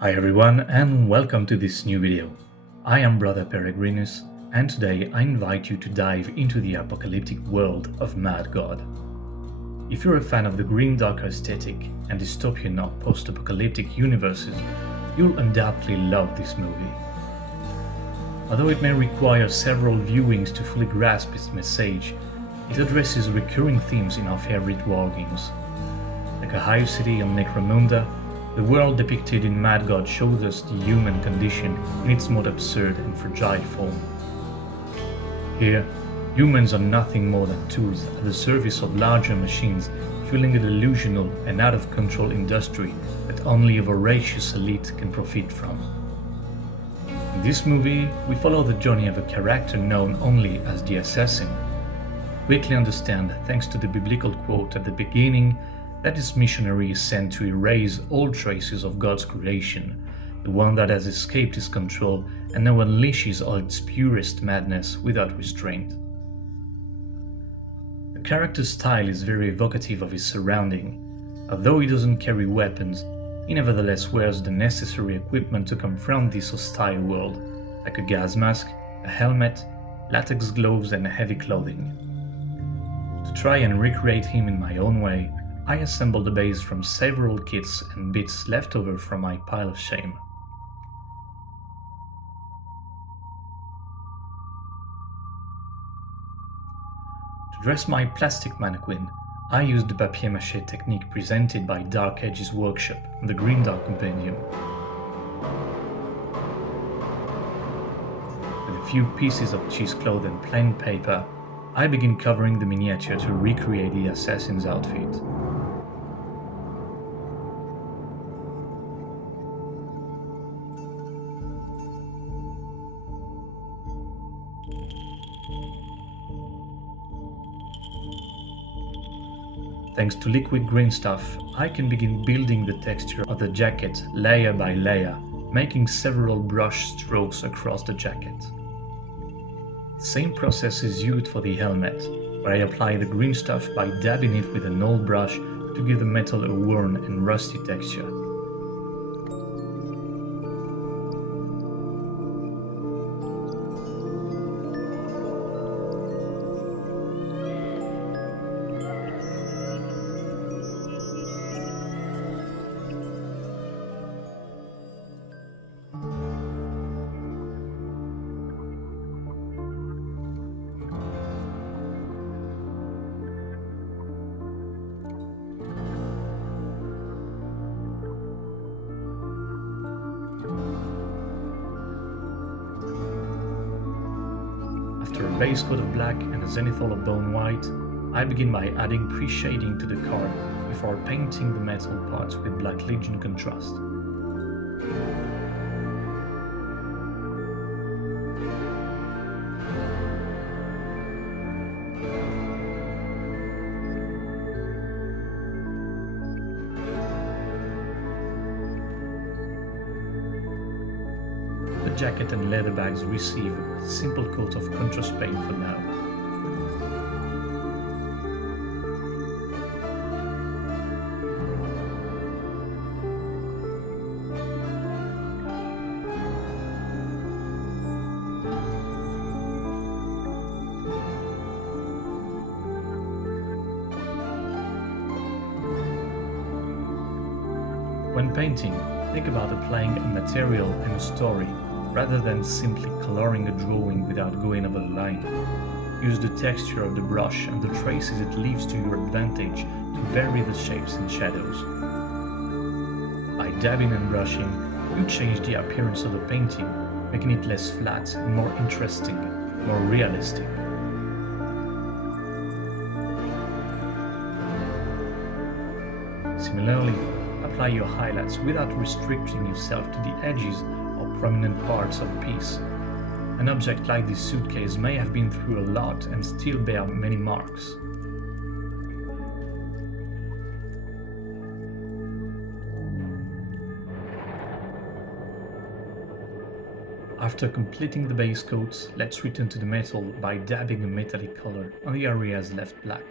Hi everyone and welcome to this new video. I am Brother Peregrinus and today I invite you to dive into the apocalyptic world of Mad God. If you're a fan of the grimdark aesthetic and dystopian or post-apocalyptic universes, you'll undoubtedly love this movie. Although it may require several viewings to fully grasp its message, it addresses recurring themes in our favorite war games. Like a hive city on Necromunda, the world depicted in Mad God shows us the human condition in its most absurd and fragile form. Here, humans are nothing more than tools at the service of larger machines, fueling a delusional and out-of-control industry that only a voracious elite can profit from. In this movie, we follow the journey of a character known only as the Assassin. Quickly understand, thanks to the biblical quote at the beginning, that this missionary is sent to erase all traces of God's creation, the one that has escaped his control and now unleashes all its purest madness without restraint. The character's style is very evocative of his surrounding. Although he doesn't carry weapons, he nevertheless wears the necessary equipment to confront this hostile world, like a gas mask, a helmet, latex gloves and heavy clothing. To try and recreate him in my own way, I assembled a base from several kits and bits left over from my pile of shame. To dress my plastic mannequin, I used the papier-mâché technique presented by Dark Ages Workshop in the Grimdark Compendium. With a few pieces of cheesecloth and plain paper, I begin covering the miniature to recreate the assassin's outfit. Thanks to liquid green stuff, I can begin building the texture of the jacket layer by layer, making several brush strokes across the jacket. The same process is used for the helmet, where I apply the green stuff by dabbing it with an old brush to give the metal a worn and rusty texture. After a base coat of black and a zenithal of bone white, I begin by adding pre-shading to the card before painting the metal parts with Black Legion contrast. The jacket and leather bags receive a simple coat of contrast paint for now. When painting, think about applying a material and a story, rather than simply coloring a drawing without going over the line. Use the texture of the brush and the traces it leaves to your advantage to vary the shapes and shadows. By dabbing and brushing, you change the appearance of the painting, making it less flat and more interesting, more realistic. Similarly, apply your highlights without restricting yourself to the edges or prominent parts of a piece. An object like this suitcase may have been through a lot and still bear many marks. After completing the base coats, let's return to the metal by dabbing a metallic color on the areas left black.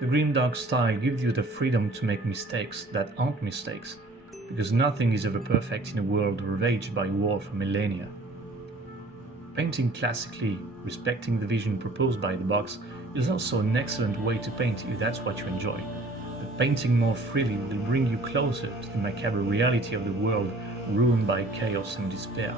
The grimdark style gives you the freedom to make mistakes that aren't mistakes, because nothing is ever perfect in a world ravaged by war for millennia. Painting classically, respecting the vision proposed by the box, is also an excellent way to paint if that's what you enjoy. But painting more freely will bring you closer to the macabre reality of the world ruined by chaos and despair.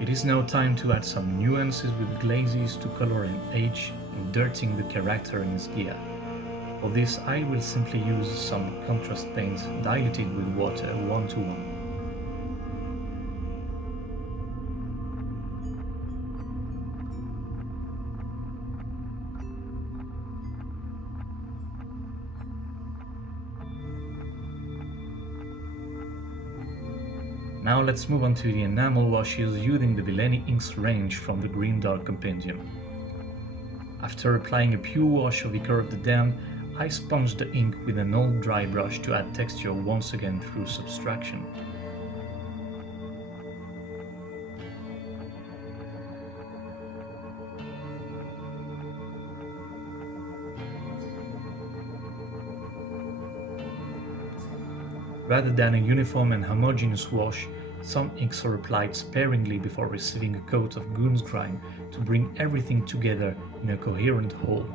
It is now time to add some nuances with glazes to color and age, inserting the character in his gear. For this I will simply use some contrast paint diluted with water 1:1. Now let's move on to the enamel washes using the Villainy Inks range from the Grimdark Compendium. After applying a pure wash of Ichor of the Damned, I sponged the ink with an old dry brush to add texture once again through subtraction. Rather than a uniform and homogeneous wash, some inks are applied sparingly before receiving a coat of goon's grime to bring everything together in a coherent whole.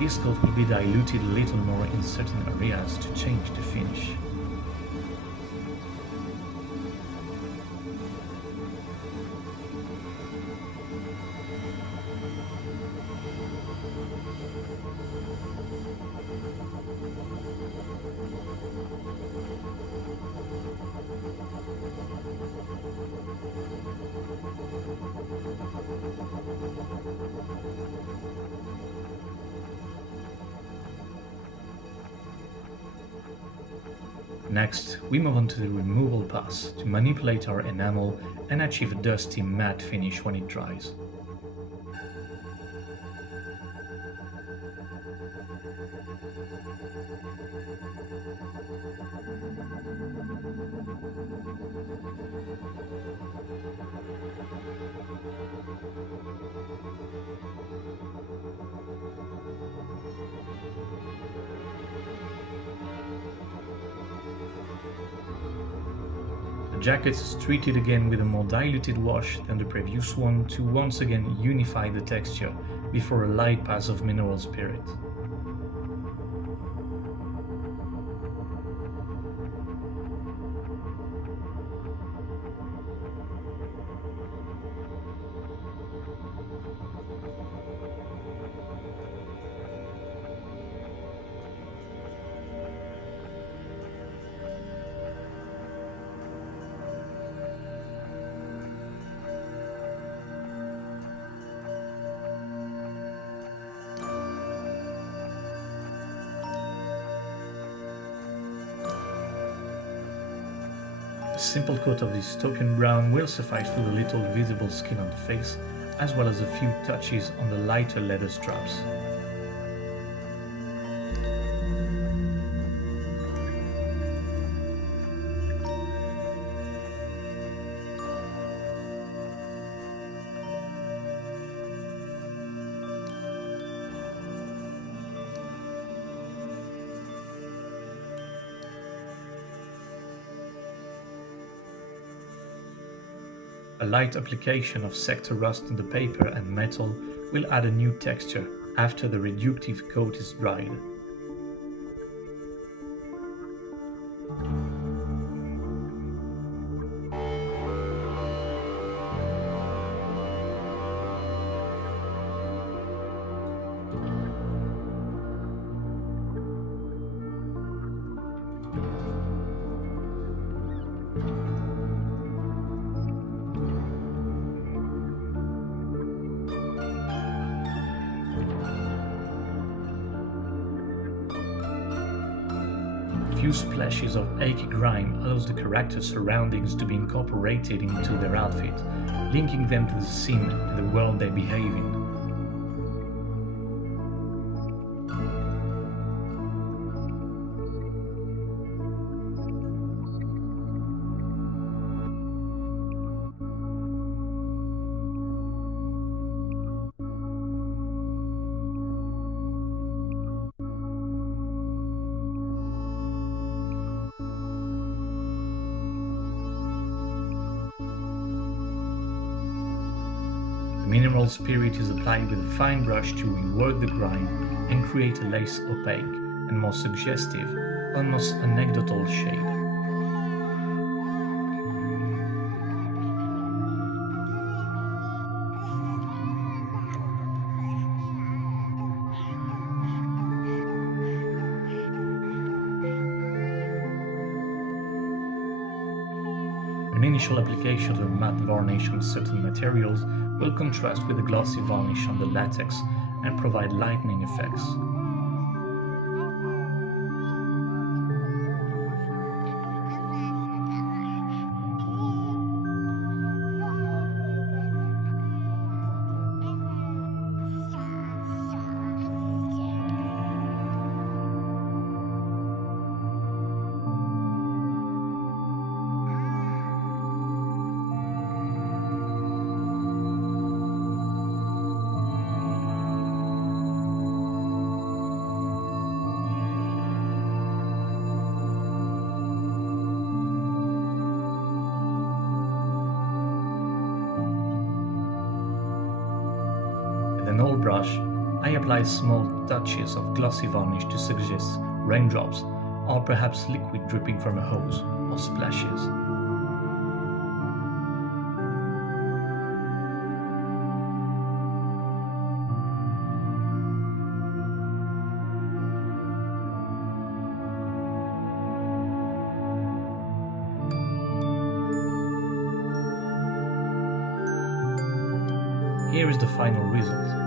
This coat will be diluted a little more in certain areas to change the finish. Next, we move on to the removal pass to manipulate our enamel and achieve a dusty matte finish when it dries. The jacket is treated again with a more diluted wash than the previous one to once again unify the texture before a light pass of mineral spirit. A simple coat of dystopian brown will suffice for the little visible skin on the face, as well as a few touches on the lighter leather straps. A light application of sector rust on the paper and metal will add a new texture after the reductive coat is dried. few splashes of eggy grime allows the character's surroundings to be incorporated into their outfit, linking them to the scene and the world they behave in. Mineral spirit is applied with a fine brush to rework the grime and create a less opaque and more suggestive, almost anecdotal shade. An initial application of a matte varnish on certain materials will contrast with a glossy varnish on the latex and provide lightening effects. With an old brush, I apply small touches of glossy varnish to suggest raindrops or perhaps liquid dripping from a hose or splashes. Here is the final result.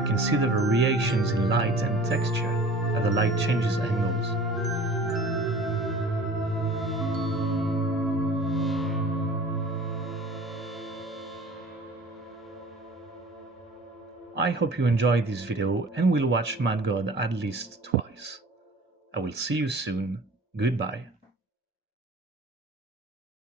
We can see the variations in light and texture as the light changes angles. I hope you enjoyed this video and will watch Mad God at least twice. I will see you soon. Goodbye.